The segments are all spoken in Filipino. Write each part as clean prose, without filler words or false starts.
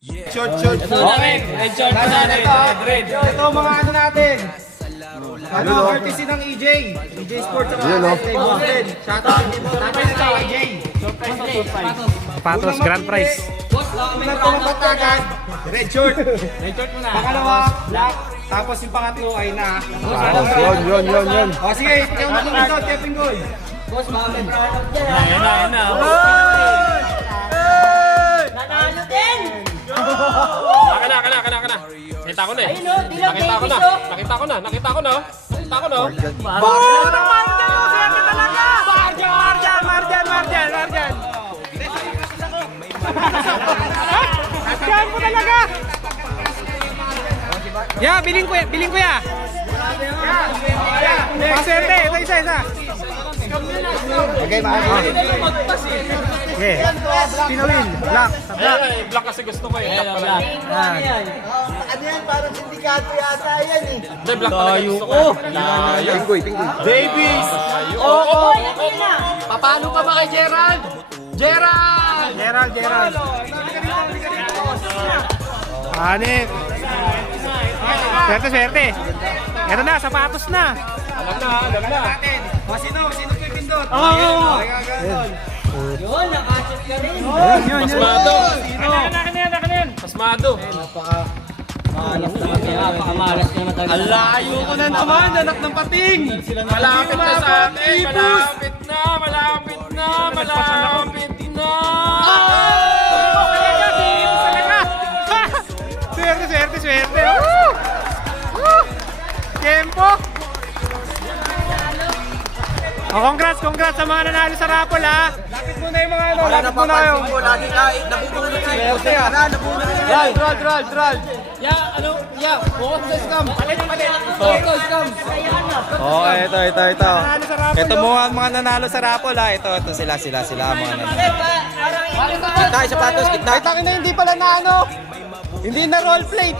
Short. Okay, red short na natin. Red. Ito mga ano natin. Ano, courtesy ng EJ. EJ Sports sa mga natin. Shoutout. Tapos ito, EJ. Patos, grand prize. Unang tumapat agad. Red short. Red short muna. Pangalawa, black. Tapos yung pangatlo ay na. Yun. O sige, ikaw na tumunod, Kevin Gold. Ayan na. Nanalo din! Kana. Nakita ko na eh. Ayun o, dilang Nakita ko na. babies o. Nakita ko na. Marjan! Marjan mo talaga! Ya, biling ko ya! Paswerte, ito isa. Okay, maaari. Okay. Pinawin, black. Ayan, black kasi gusto ko eh. Black pala. Ano yan? Parang sindikato yata yan eh. Hindi, black pala gusto ko. Layo. Davies! Oo, yun na. Paano ka ba kay Gerald? Gerald! Gerald. Anik. Swerte. Ito na, sapatos na. Alam na. O sino pipindot? Yun, nakashot ka rin. Pasmado. Pasmado. Napakamalas ka naman talaga. Ang layo ko na naman, anak ng pating! Malapit na sa atin. Malapit na. Swerte. Tempo. Congrats sa mga nanalo sa raffle ha. Lapit muna yung mga ano, lapit muna kayo. Lagi ka, nabubulot si Jose. Nabubulot si Dral! Oh, ito. Ito mga nanalo sa raffle ha. Ito sila mga nanalo. Gitna, sapatos, gitna. Ay, takin na hindi pala na ano. Hindi na roleplay.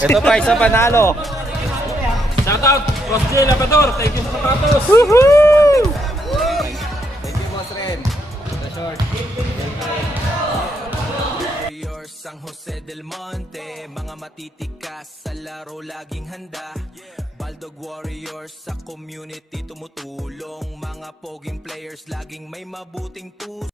Ito pa, isa panalo. Shoutout. Cross J Labrador. Thank you sa sapatos. Warriors, San Jose del Monte, mga matitikas sa laro laging handa. Baldog Warriors sa community tumutulong, mga poging players laging may mabuting puso.